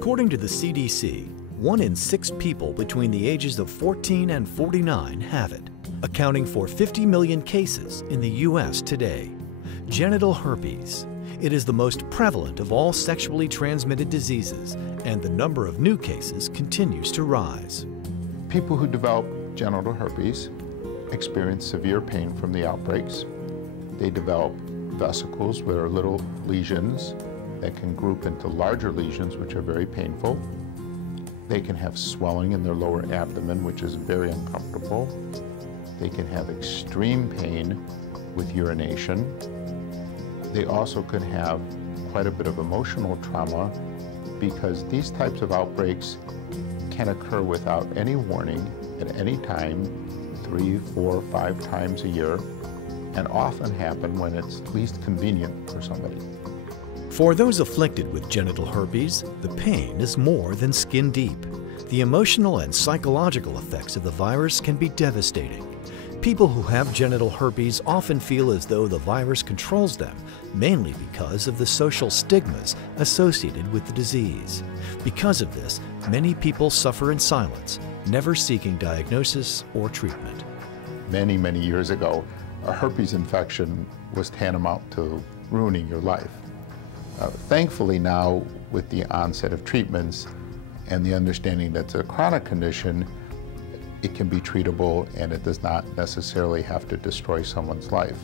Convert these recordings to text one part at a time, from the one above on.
According to the CDC, 1 in 6 people between the ages of 14 and 49 have it, accounting for 50 million cases in the U.S. today. Genital herpes. It is the most prevalent of all sexually transmitted diseases, and the number of new cases continues to rise. People who develop genital herpes experience severe pain from the outbreaks. They develop vesicles, which are little lesions that can group into larger lesions, which are very painful. They can have swelling in their lower abdomen, which is very uncomfortable. They can have extreme pain with urination. They also could have quite a bit of emotional trauma because these types of outbreaks can occur without any warning at any time, 3, 4, 5 times a year, and often happen when it's least convenient for somebody. For those afflicted with genital herpes, the pain is more than skin deep. The emotional and psychological effects of the virus can be devastating. People who have genital herpes often feel as though the virus controls them, mainly because of the social stigmas associated with the disease. Because of this, many people suffer in silence, never seeking diagnosis or treatment. Many, many years ago, a herpes infection was tantamount to ruining your life. Thankfully now, with the onset of treatments and the understanding that it's a chronic condition, it can be treatable and it does not necessarily have to destroy someone's life.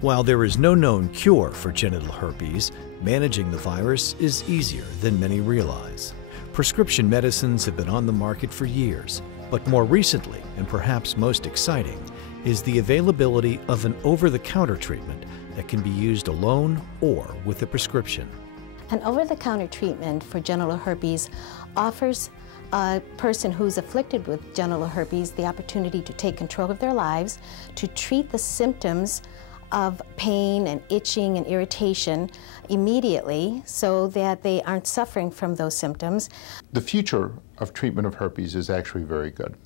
While there is no known cure for genital herpes, managing the virus is easier than many realize. Prescription medicines have been on the market for years, but more recently, and perhaps most exciting, is the availability of an over-the-counter treatment that can be used alone or with a prescription. An over-the-counter treatment for genital herpes offers a person who's afflicted with genital herpes the opportunity to take control of their lives, to treat the symptoms of pain and itching and irritation immediately so that they aren't suffering from those symptoms. The future of treatment of herpes is actually very good.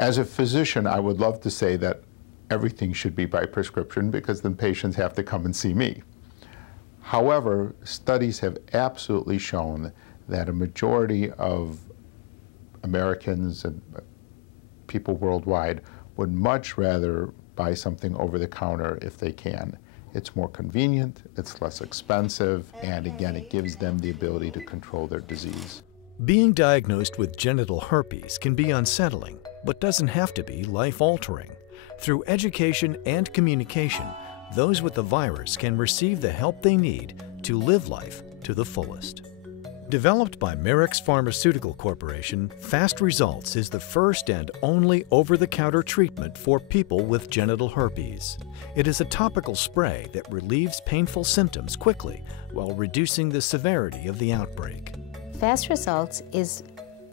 As a physician, I would love to say that everything should be by prescription because then patients have to come and see me. However, studies have absolutely shown that a majority of Americans and people worldwide would much rather buy something over the counter if they can. It's more convenient, it's less expensive, and again, it gives them the ability to control their disease. Being diagnosed with genital herpes can be unsettling, but doesn't have to be life-altering. Through education and communication, those with the virus can receive the help they need to live life to the fullest. Developed by Merix Pharmaceutical Corporation, Fast Results is the first and only over-the-counter treatment for people with genital herpes. It is a topical spray that relieves painful symptoms quickly while reducing the severity of the outbreak. Fast Results is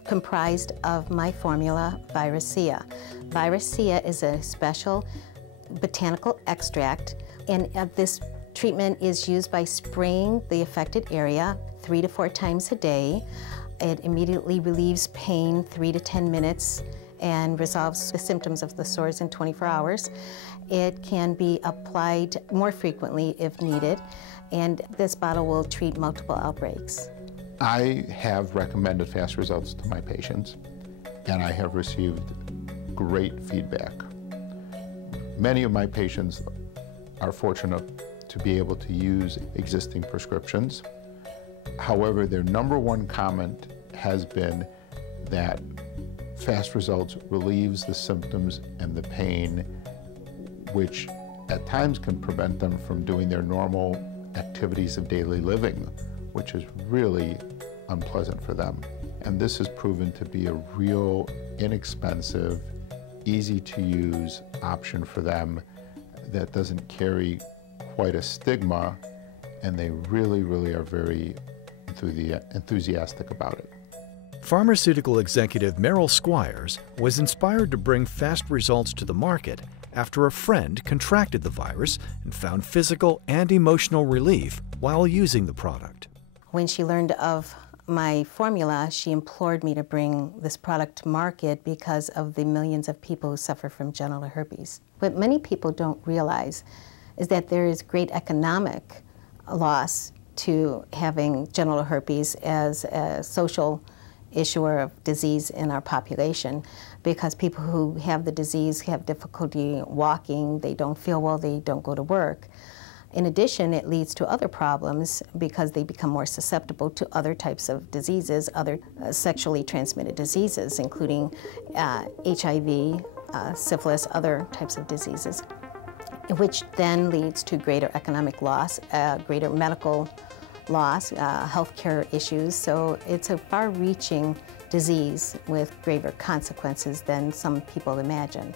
comprised of my formula, Viracea. Viracea is a special botanical extract, and this treatment is used by spraying the affected area 3 to 4 times a day. It immediately relieves pain 3 to 10 minutes and resolves the symptoms of the sores in 24 hours. It can be applied more frequently if needed, and this bottle will treat multiple outbreaks. I have recommended Fast Results to my patients, and I have received great feedback. Many of my patients are fortunate to be able to use existing prescriptions. However, their #1 comment has been that Fast Results relieves the symptoms and the pain, which at times can prevent them from doing their normal activities of daily living, which is really unpleasant for them. And this has proven to be a real inexpensive, easy to use option for them that doesn't carry quite a stigma, and they really, really are very enthusiastic about it. Pharmaceutical executive Merrill Squires was inspired to bring Fast Results to the market after a friend contracted the virus and found physical and emotional relief while using the product. When she learned of my formula, she implored me to bring this product to market because of the millions of people who suffer from genital herpes. What many people don't realize is that there is great economic loss to having genital herpes as a social issue of disease in our population, because people who have the disease have difficulty walking, they don't feel well, they don't go to work. In addition, it leads to other problems because they become more susceptible to other types of diseases, other sexually transmitted diseases, including HIV, syphilis, other types of diseases, which then leads to greater economic loss, greater medical loss, healthcare issues. So it's a far-reaching disease with graver consequences than some people imagine.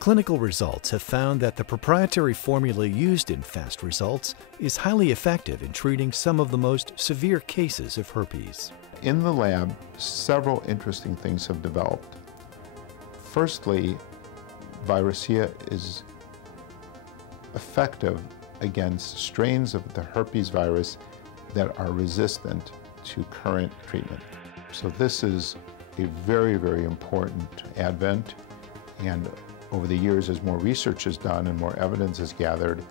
Clinical results have found that the proprietary formula used in Fast Results is highly effective in treating some of the most severe cases of herpes. In the lab, several interesting things have developed. Firstly, Viracea is effective against strains of the herpes virus that are resistant to current treatment. So this is a very, very important advent, and over the years, as more research is done and more evidence is gathered,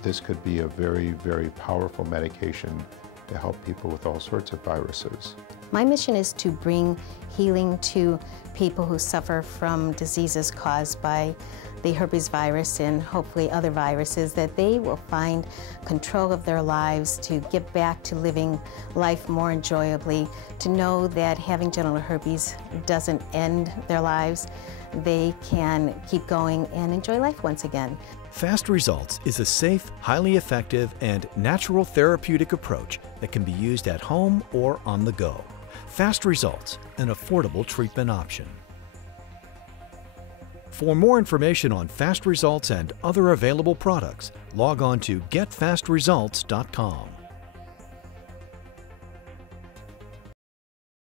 this could be a very, very powerful medication to help people with all sorts of viruses. My mission is to bring healing to people who suffer from diseases caused by the herpes virus and hopefully other viruses, that they will find control of their lives, to get back to living life more enjoyably, to know that having genital herpes doesn't end their lives. They can keep going and enjoy life once again. Fast Results is a safe, highly effective, and natural therapeutic approach that can be used at home or on the go. Fast Results, an affordable treatment option. For more information on Fast Results and other available products, log on to getfastresults.com.